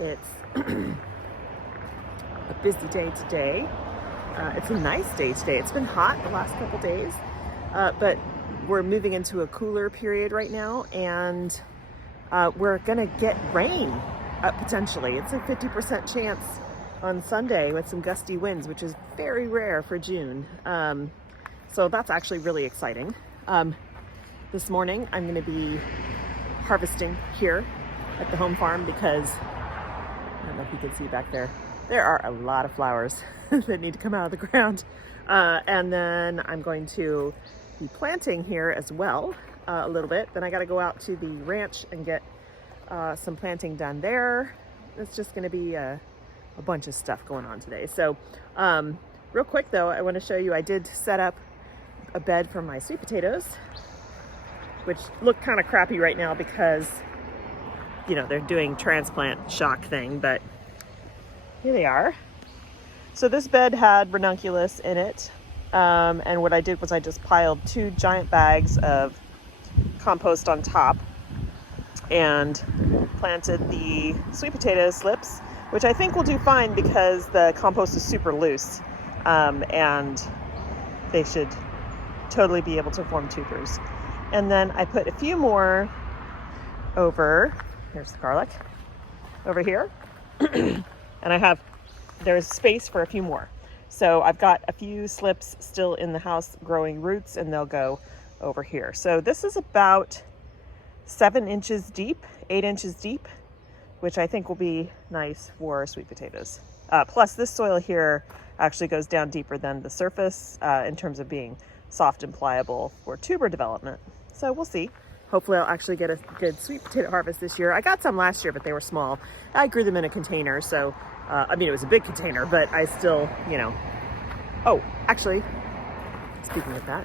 It's a busy day today. It's a nice day today. It's been hot the last couple days, but we're moving into a cooler period right now, and we're gonna get rain potentially. It's a 50% chance on Sunday with some gusty winds, which is very rare for June. So that's actually really exciting. This morning I'm gonna be harvesting here at the home farm because I don't know if you can see back there. There are a lot of flowers that need to come out of the ground. And then I'm going to be planting here as well a little bit. Then I got to go out to the ranch and get some planting done there. It's just going to be a bunch of stuff going on today. So real quick though, I want to show you, I did set up a bed for my sweet potatoes, which look kind of crappy right now because, you know, they're doing transplant shock thing, but here they are. So this bed had ranunculus in it. And what I did was I just piled 2 giant bags of compost on top and planted the sweet potato slips, which I think will do fine because the compost is super loose. And they should totally be able to form tubers. And then I put a few more over, here's the garlic, over here. And there's space for a few more. So I've got a few slips still in the house growing roots, and they'll go over here. So this is about 7 inches deep, 8 inches deep, which I think will be nice for sweet potatoes. Plus this soil here actually goes down deeper than the surface in terms of being soft and pliable for tuber development. So we'll see. Hopefully I'll actually get a good sweet potato harvest this year. I got some last year, but they were small. I grew them in a container, so I mean, it was a big container, but I still, you know. Oh, actually, speaking of that,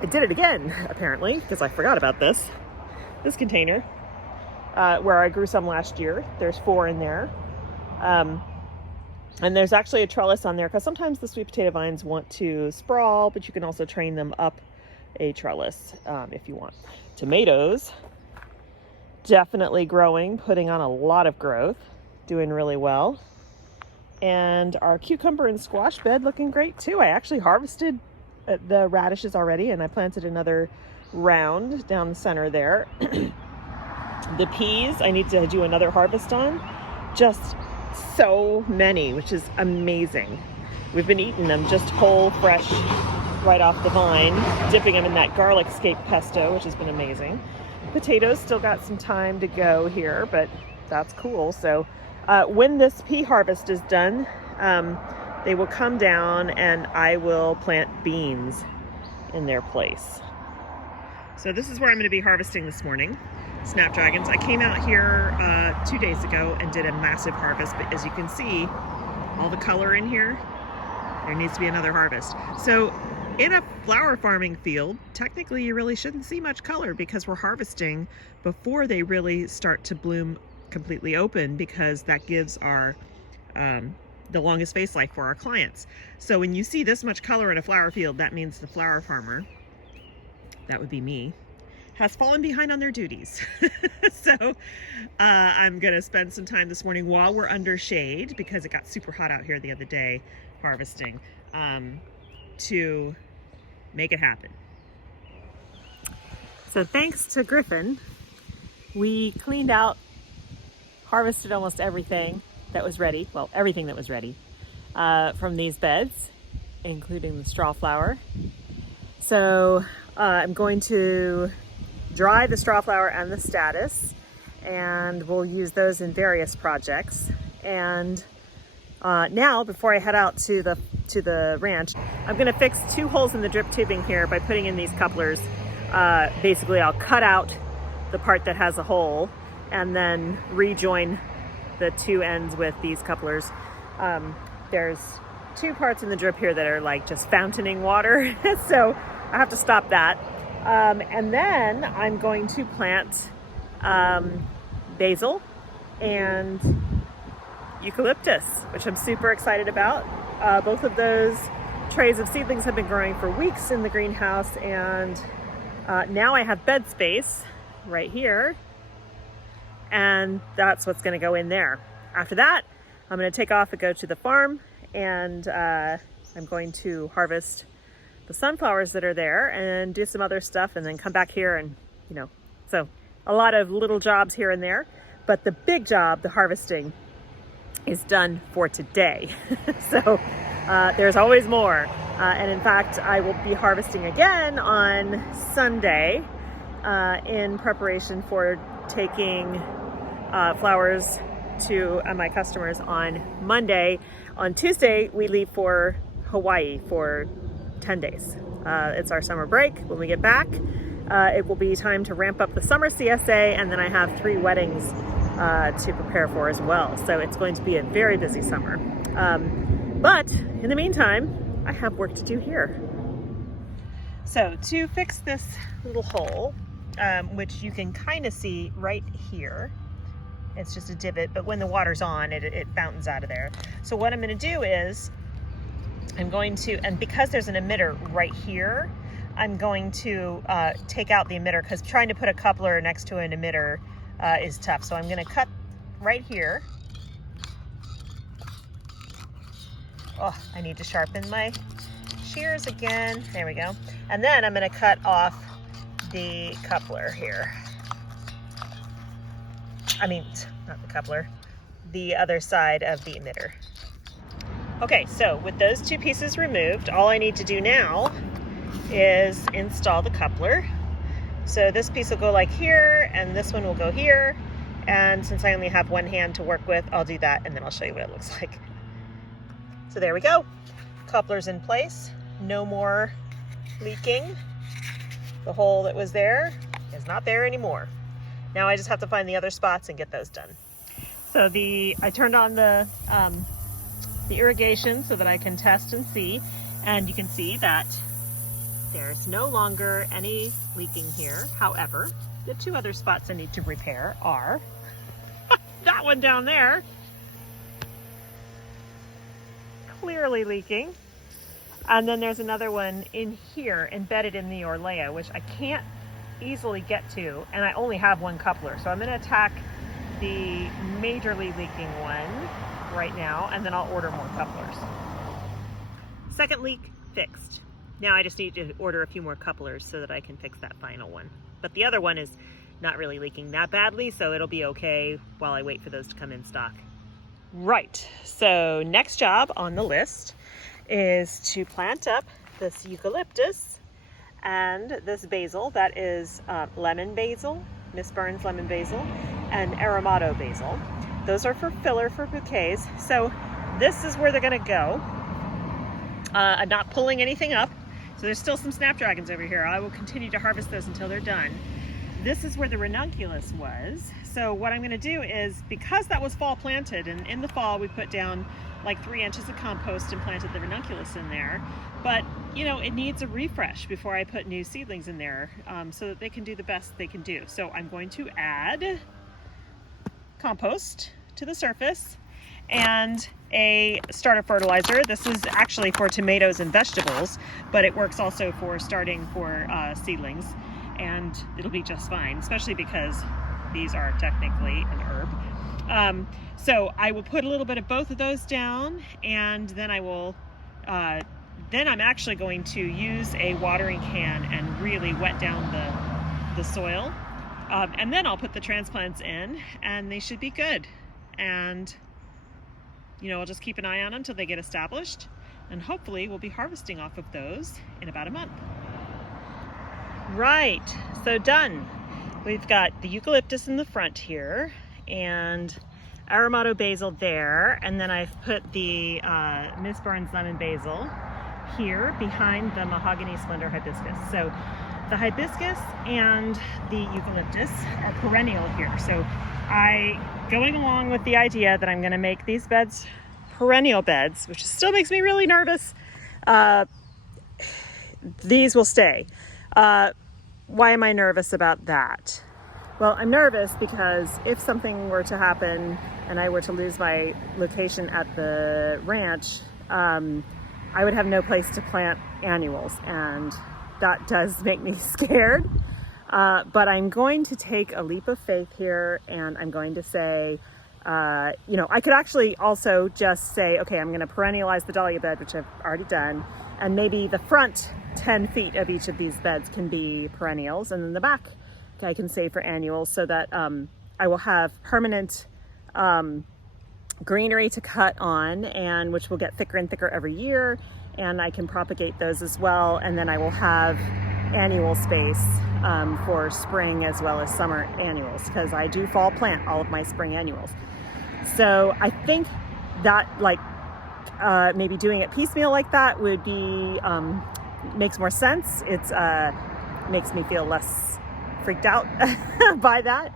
I did it again, apparently, because I forgot about this. This container, where I grew some last year, there's 4 in there. And there's actually a trellis on there, because sometimes the sweet potato vines want to sprawl, but you can also train them up a trellis if you want. Tomatoes, definitely growing, putting on a lot of growth. Doing really well. And our cucumber and squash bed looking great too. I actually harvested the radishes already, and I planted another round down the center there. The peas I need to do another harvest on. Just so many, which is amazing. We've been eating them just whole, fresh, right off the vine, dipping them in that garlic scape pesto, which has been amazing. Potatoes still got some time to go here, but that's cool. So when this pea harvest is done, they will come down and I will plant beans in their place. So this is where I'm going to be harvesting this morning, snapdragons. I came out here 2 days ago and did a massive harvest, but as you can see, all the color in here, there needs to be another harvest. So in a flower farming field, technically you really shouldn't see much color because we're harvesting before they really start to bloom completely open, because that gives our the longest face life for our clients. So when you see this much color in a flower field, that means the flower farmer, that would be me, has fallen behind on their duties. So I'm gonna spend some time this morning while we're under shade, because it got super hot out here the other day harvesting, to make it happen. So thanks to Griffin, we cleaned out, harvested almost everything that was ready, well, everything that was ready from these beds, including the straw flower. So I'm going to dry the straw flower and the status, and we'll use those in various projects. And now, before I head out to the ranch, I'm gonna fix 2 holes in the drip tubing here by putting in these couplers. Basically, I'll cut out the part that has a hole and then rejoin the 2 ends with these couplers. There's 2 parts in the drip here that are like just fountaining water, so I have to stop that. And then I'm going to plant basil and eucalyptus, which I'm super excited about. Both of those trays of seedlings have been growing for weeks in the greenhouse, and now I have bed space right here, and that's what's going to go in there. After that, I'm going to take off and go to the farm, and I'm going to harvest the sunflowers that are there and do some other stuff, and then come back here and, so a lot of little jobs here and there. But the big job, the harvesting, is done for today. So there's always more. And in fact, I will be harvesting again on Sunday in preparation for taking flowers to my customers on Monday. On Tuesday, we leave for Hawaii for 10 days. It's our summer break. When we get back, it will be time to ramp up the summer CSA, and then I have 3 weddings to prepare for as well. So it's going to be a very busy summer. But in the meantime, I have work to do here. So to fix this little hole, which you can kind of see right here, it's just a divot, but when the water's on, it fountains out of there. So what I'm going to do is I'm going to, and because there's an emitter right here, I'm going to take out the emitter, because trying to put a coupler next to an emitter is tough. So I'm going to cut right here. Oh, I need to sharpen my shears again. There we go. And then I'm going to cut off the coupler here. I mean, not the coupler, the other side of the emitter. Okay, so with those 2 pieces removed, all I need to do now is install the coupler. So this piece will go like here, and this one will go here. And since I only have one hand to work with, I'll do that, and then I'll show you what it looks like. So there we go. Coupler's in place. No more leaking. The hole that was there is not there anymore. Now I just have to find the other spots and get those done. So I turned on the irrigation so that I can test and see, and you can see that there's no longer any leaking here. However, the 2 other spots I need to repair are that one down there, clearly leaking, and then there's another one in here embedded in the Orlea, which I can't easily get to, and I only have 1 coupler. So I'm going to attack the majorly leaking one right now, and then I'll order more couplers. Second leak fixed. Now I just need to order a few more couplers so that I can fix that final one. But the other one is not really leaking that badly, so it'll be okay while I wait for those to come in stock. Right, so next job on the list is to plant up this eucalyptus and this basil. That is lemon basil, Miss Burns lemon basil, and Aromato basil. Those are for filler for bouquets. So this is where they're gonna go. I'm not pulling anything up. So there's still some snapdragons over here. I will continue to harvest those until they're done. This is where the ranunculus was. So what I'm gonna do is, because that was fall planted, and in the fall we put down like 3 inches of compost and planted the ranunculus in there, but it needs a refresh before I put new seedlings in there, so that they can do the best they can do. So I'm going to add compost to the surface and a starter fertilizer. This is actually for tomatoes and vegetables, but it works also for starting for seedlings, and it'll be just fine, especially because these are technically an herb. So I will put a little bit of both of those down, and then I will then I'm actually going to use a watering can and really wet down the soil, and then I'll put the transplants in, and they should be good. And I'll just keep an eye on them until they get established, and hopefully we'll be harvesting off of those in about a month. Right, so done. We've got the eucalyptus in the front here, and Aromato basil there, and then I've put the Miss Burns lemon basil here behind the mahogany splendor hibiscus. So the hibiscus and the eucalyptus are perennial here. So going along with the idea that I'm going to make these beds perennial beds, which still makes me really nervous, these will stay. Why am I nervous about that? Well, I'm nervous because if something were to happen and I were to lose my location at the ranch, I would have no place to plant annuals, and that does make me scared. But I'm going to take a leap of faith here, and I'm going to say, you know, I could actually also just say, okay, I'm going to perennialize the dahlia bed, which I've already done, and maybe the front 10 feet of each of these beds can be perennials, and then the back I can save for annuals, so that I will have permanent greenery to cut on, and which will get thicker and thicker every year, and I can propagate those as well, and then I will have annual space for spring as well as summer annuals, because I do fall plant all of my spring annuals. So I think that, like, maybe doing it piecemeal like that would be makes more sense. It's makes me feel less freaked out by that.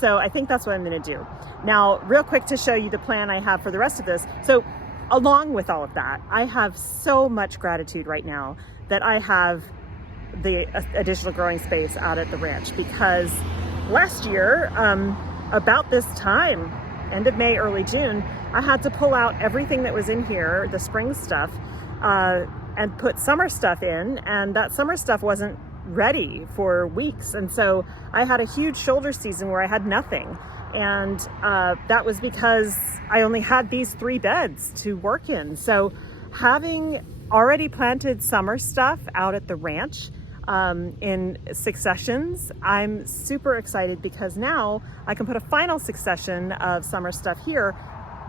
So I think that's what I'm going to do. Now, real quick, to show you the plan I have for the rest of this. So along with all of that, I have so much gratitude right now that I have the additional growing space out at the ranch, because last year, about this time, end of May, early June, I had to pull out everything that was in here, the spring stuff, and put summer stuff in, and that summer stuff wasn't ready for weeks. And so I had a huge shoulder season where I had nothing. And that was because I only had these 3 beds to work in. So having already planted summer stuff out at the ranch in successions, I'm super excited, because now I can put a final succession of summer stuff here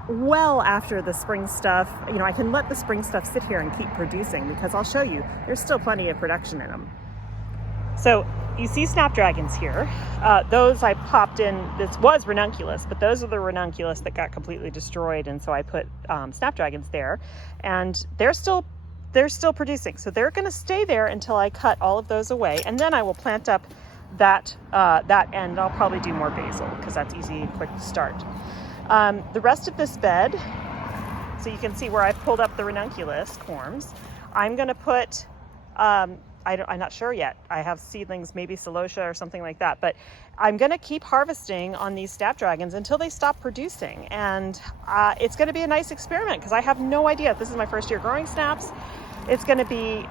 well after the spring stuff. You know, I can let the spring stuff sit here and keep producing, because I'll show you there's still plenty of production in them. So you see snapdragons here. Those I popped in, this was ranunculus, but those are the ranunculus that got completely destroyed, and so I put snapdragons there, and they're still producing. So they're going to stay there until I cut all of those away, and then I will plant up that end. I'll probably do more basil, because that's easy and quick to start. The rest of this bed, so you can see where I've pulled up the ranunculus corms, I'm going to put, I'm not sure yet. I have seedlings, maybe celosia or something like that, but I'm going to keep harvesting on these snapdragons until they stop producing. And it's going to be a nice experiment, because I have no idea. This is my first year growing snaps. It's going to be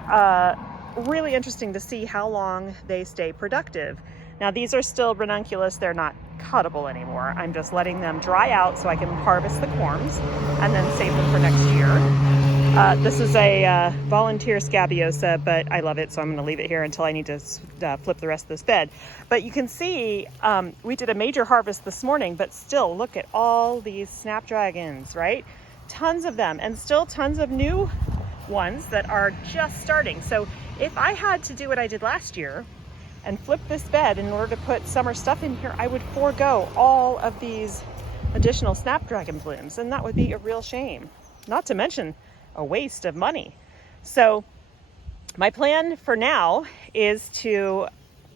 really interesting to see how long they stay productive. Now, these are still ranunculus. They're not cuttable anymore. I'm just letting them dry out so I can harvest the corms and then save them for next year. This is a volunteer scabiosa, but I love it, so I'm going to leave it here until I need to flip the rest of this bed. But you can see we did a major harvest this morning, but still, look at all these snapdragons, right? Tons of them, and still tons of new ones that are just starting. So if I had to do what I did last year and flip this bed in order to put summer stuff in here, I would forego all of these additional snapdragon blooms, and that would be a real shame. Not to mention a waste of money. So my plan for now is to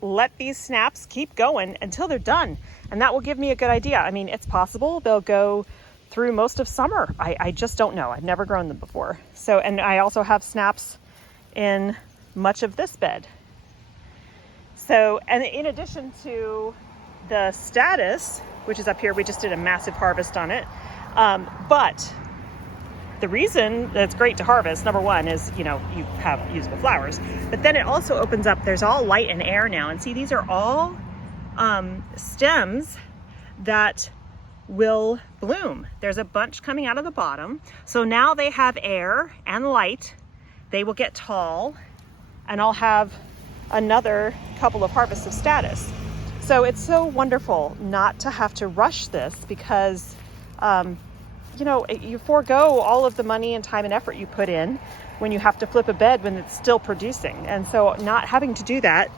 let these snaps keep going until they're done, and that will give me a good idea. I mean, it's possible they'll go through most of summer. I just don't know. I've never grown them before. So, and I also have snaps in much of this bed. So, and in addition to the Statice, which is up here, we just did a massive harvest on it. But the reason that it's great to harvest, number one, is, you know, you have usable flowers, but then it also opens up, there's all light and air now. And see, these are all stems that will bloom. There's a bunch coming out of the bottom. So now they have air and light. They will get tall, and I'll have another couple of harvests of Statice. So it's so wonderful not to have to rush this, because you know, you forego all of the money and time and effort you put in when you have to flip a bed when it's still producing. And so not having to do that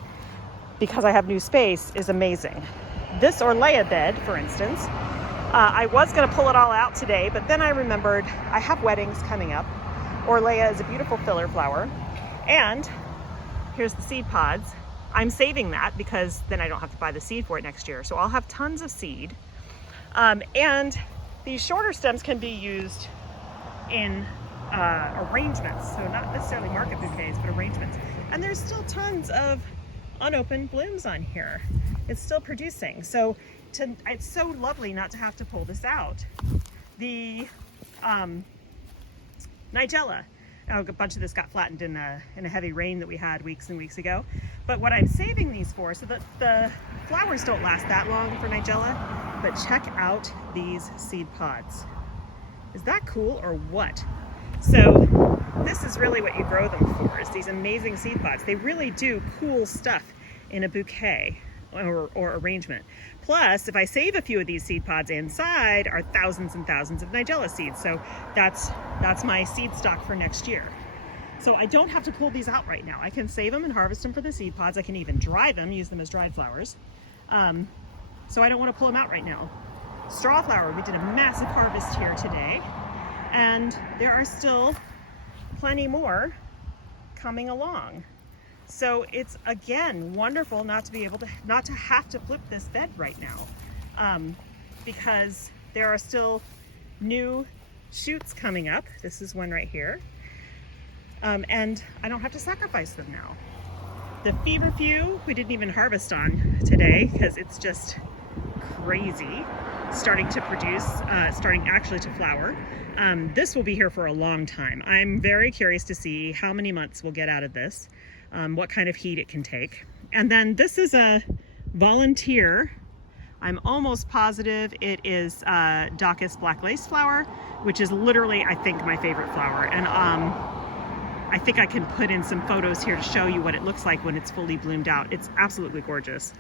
because I have new space is amazing. This Orlea bed, for instance, I was going to pull it all out today, but then I remembered I have weddings coming up. Orlea is a beautiful filler flower, and here's the seed pods. I'm saving that because then I don't have to buy the seed for it next year. So I'll have tons of seed. And these shorter stems can be used in arrangements. So not necessarily market bouquets, but arrangements. And there's still tons of unopened blooms on here. It's still producing. So it's so lovely not to have to pull this out. The Nigella, a bunch of this got flattened in a heavy rain that we had weeks and weeks ago. But what I'm saving these for, so that the flowers don't last that long for Nigella, but check out these seed pods. Is that cool or what? So this is really what you grow them for, is these amazing seed pods. They really do cool stuff in a bouquet or arrangement. Plus, if I save a few of these seed pods, inside are thousands and thousands of Nigella seeds. So that's my seed stock for next year. So I don't have to pull these out right now. I can save them and harvest them for the seed pods. I can even dry them, use them as dried flowers. So I don't want to pull them out right now. Straw flower, we did a massive harvest here today, and there are still plenty more coming along. So it's, again, wonderful not to have to flip this bed right now, because there are still new shoots coming up. This is one right here. And I don't have to sacrifice them now. The feverfew, we didn't even harvest on today because it's just crazy starting to produce, starting actually to flower. This will be here for a long time. I'm very curious to see how many months we'll get out of this, what kind of heat it can take. And then this is a volunteer. I'm almost positive it is Daucus black lace flower, which is literally, I think, my favorite flower. And I think I can put in some photos here to show you what it looks like when it's fully bloomed out. It's absolutely gorgeous.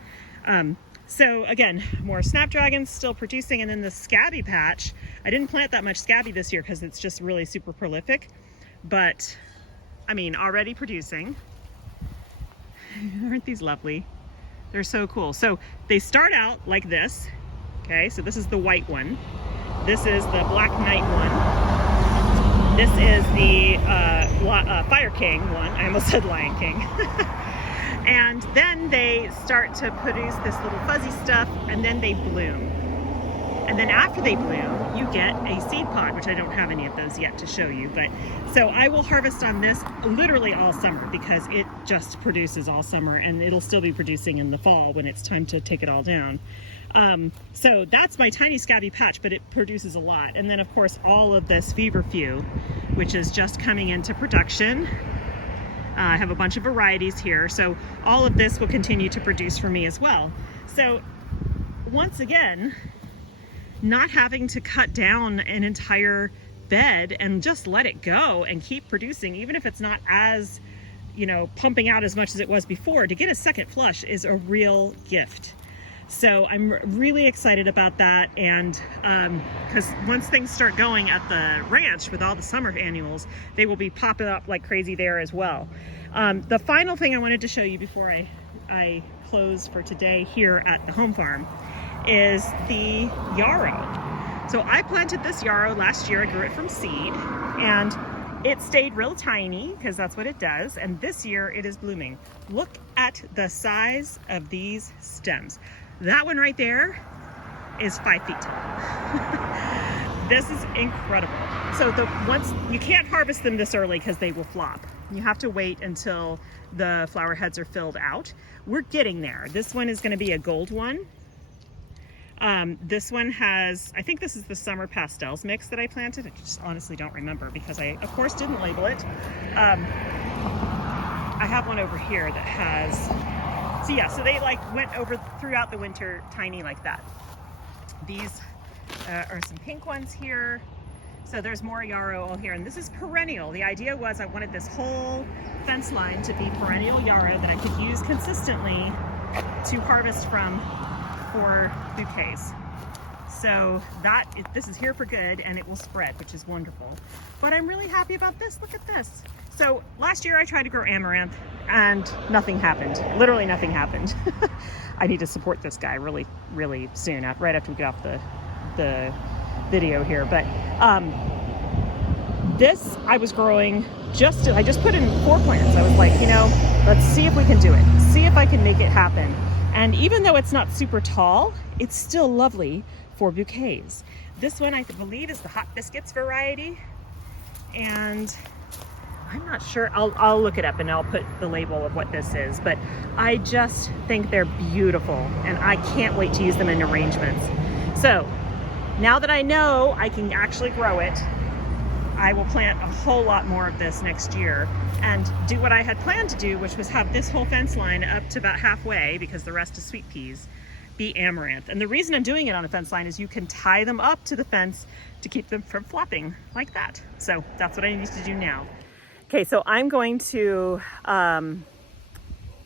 So again, more snapdragons still producing, and then the scabby patch. I didn't plant that much scabby this year because it's just really super prolific, but I mean, already producing. Aren't these lovely? They're so cool. So they start out like this. Okay, so this is the white one. This is the Black Knight one. This is the Fire King one. I almost said Lion King. And then they start to produce this little fuzzy stuff, and then they bloom. And then after they bloom, you get a seed pod, which I don't have any of those yet to show you. But so I will harvest on this literally all summer because it just produces all summer, and it'll still be producing in the fall when it's time to take it all down. So that's my tiny scabby patch, but it produces a lot. And then of course all of this feverfew, which is just coming into production. I have a bunch of varieties here, so all of this will continue to produce for me as well. So once again, not having to cut down an entire bed and just let it go and keep producing, even if it's not as, you know, pumping out as much as it was before, to get a second flush is a real gift. So I'm really excited about that, and because once things start going at the ranch with all the summer annuals, they will be popping up like crazy there as well. The final thing I wanted to show you before I close for today here at the home farm is the yarrow. So I planted this yarrow last year. I grew it from seed, and it stayed real tiny because that's what it does. And this year it is blooming. Look at the size of these stems. That one right there is 5 feet tall. This is incredible. So once you can't harvest them this early because they will flop. You have to wait until the flower heads are filled out. We're getting there. This one is going to be a gold one. This one has, I think this is the Summer Pastels mix that I planted. I just honestly don't remember because I, of course, didn't label it. I have one over here that has, so yeah, so they like went over throughout the winter tiny like that. These are some pink ones here. So there's more yarrow all here, and this is perennial. The idea was I wanted this whole fence line to be perennial yarrow that I could use consistently to harvest from for bouquets. So this is here for good, and it will spread, which is wonderful. But I'm really happy about this. Look at this. So last year I tried to grow amaranth and nothing happened. Literally nothing happened. I need to support this guy really, really soon, right after we get off the video here. But this I was growing I just put in 4 plants. I was like, you know, let's see if we can do it. See if I can make it happen. And even though it's not super tall, it's still lovely for bouquets. This one I believe is the Hot Biscuits variety. And I'm not sure, I'll look it up and I'll put the label of what this is, but I just think they're beautiful and I can't wait to use them in arrangements. So now that I know I can actually grow it, I will plant a whole lot more of this next year and do what I had planned to do, which was have this whole fence line up to about halfway, because the rest is sweet peas, be amaranth. And the reason I'm doing it on a fence line is you can tie them up to the fence to keep them from flopping like that. So that's what I need to do now. Okay, so I'm going to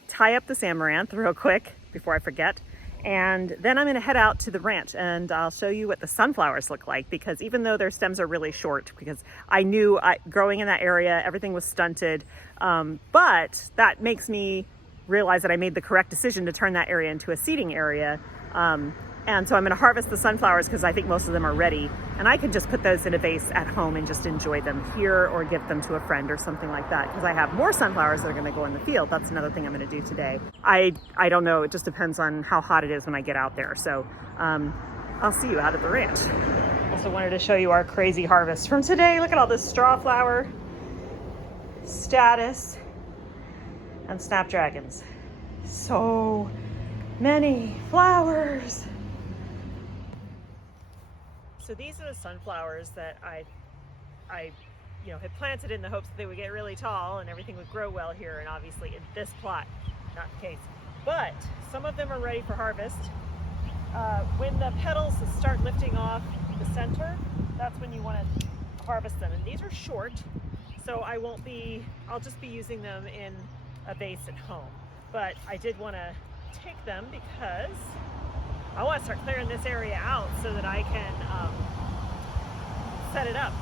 tie up this amaranth real quick before I forget. And then I'm gonna head out to the ranch and I'll show you what the sunflowers look like, because even though their stems are really short, because I knew growing in that area, everything was stunted. But that makes me realize that I made the correct decision to turn that area into a seeding area. And so I'm gonna harvest the sunflowers because I think most of them are ready. And I can just put those in a vase at home and just enjoy them here, or give them to a friend or something like that, because I have more sunflowers that are gonna go in the field. That's another thing I'm gonna do today. I don't know, it just depends on how hot it is when I get out there. So I'll see you out at the ranch. Also wanted to show you our crazy harvest from today. Look at all this straw flower, statice, and snapdragons. So many flowers. So these are the sunflowers that I had planted in the hopes that they would get really tall and everything would grow well here. And obviously in this plot, not the case. But some of them are ready for harvest. When the petals start lifting off the center, that's when you want to harvest them. And these are short, so I'll just be using them in a vase at home. But I did want to take them because I want to start clearing this area out so that I can set it up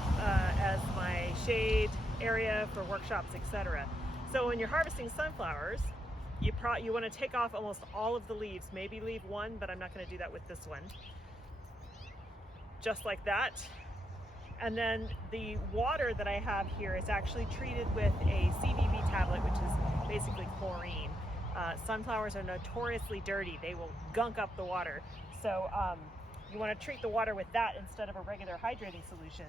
as my shade area for workshops, etc. So when you're harvesting sunflowers, you want to take off almost all of the leaves, maybe leave one, but I'm not going to do that with this one. Just like that. And then the water that I have here is actually treated with a CBB tablet, which is basically chlorine. Sunflowers are notoriously dirty. They will gunk up the water. So you want to treat the water with that instead of a regular hydrating solution,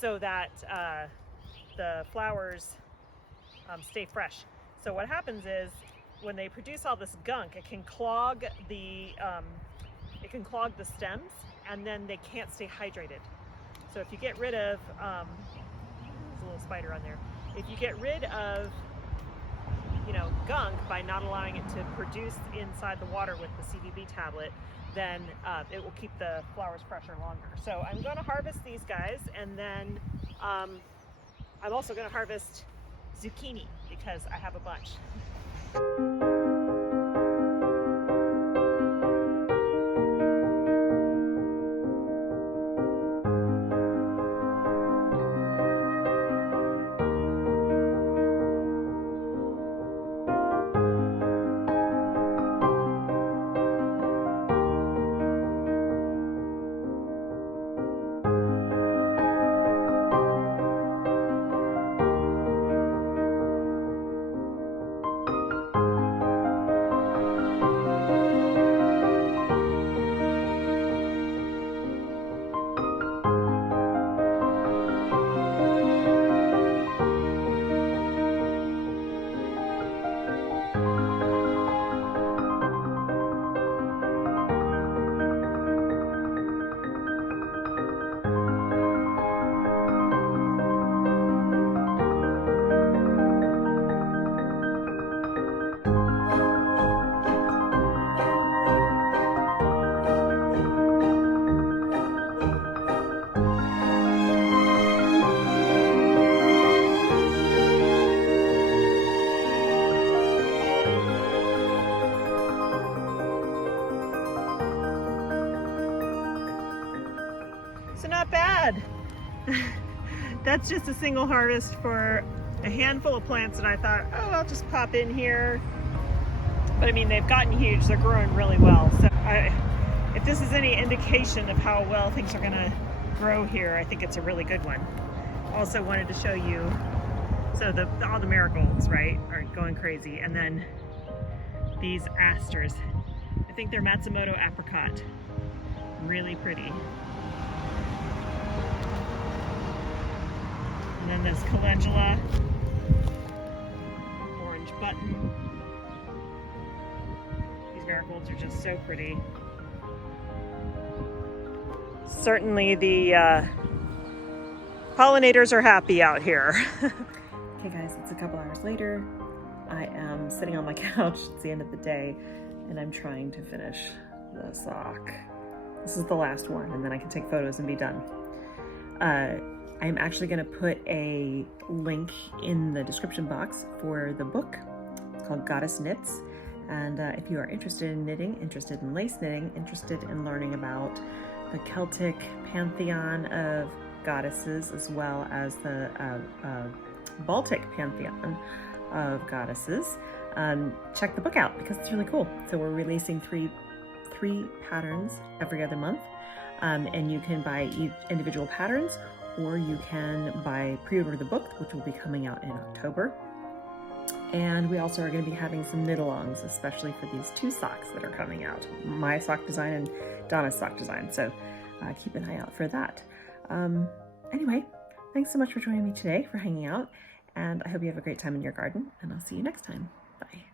so that the flowers stay fresh. So what happens is, when they produce all this gunk, it can clog the stems, and then they can't stay hydrated. So if you get rid of, there's a little spider on there. If you get rid of gunk by not allowing it to produce inside the water with the CBB tablet, then it will keep the flowers fresher longer. So I'm going to harvest these guys, and then I'm also going to harvest zucchini because I have a bunch. So not bad. That's just a single harvest for a handful of plants that I thought, oh, I'll just pop in here. But I mean, they've gotten huge, they're growing really well. So if this is any indication of how well things are gonna grow here, I think it's a really good one. Also wanted to show you, so all the marigolds, right, are going crazy. And then these asters, I think they're Matsumoto apricot, really pretty. And then there's calendula, orange button. These marigolds are just so pretty. Certainly the Pollinators are happy out here. Okay guys, it's a couple hours later. I am sitting on my couch. It's the end of the day and I'm trying to finish the sock. This is the last one and then I can take photos and be done. I'm actually going to put a link in the description box for the book. It's called Goddess Knits. And if you are interested in knitting, interested in lace knitting, interested in learning about the Celtic pantheon of goddesses, as well as the Baltic pantheon of goddesses, check the book out because it's really cool. So we're releasing three patterns every other month, and you can buy individual patterns, or you can pre-order the book, which will be coming out in October. And we also are going to be having some knit-alongs, especially for these 2 socks that are coming out, my sock design and Donna's sock design. So keep an eye out for that. Anyway, thanks so much for joining me today, for hanging out, and I hope you have a great time in your garden, and I'll see you next time. Bye.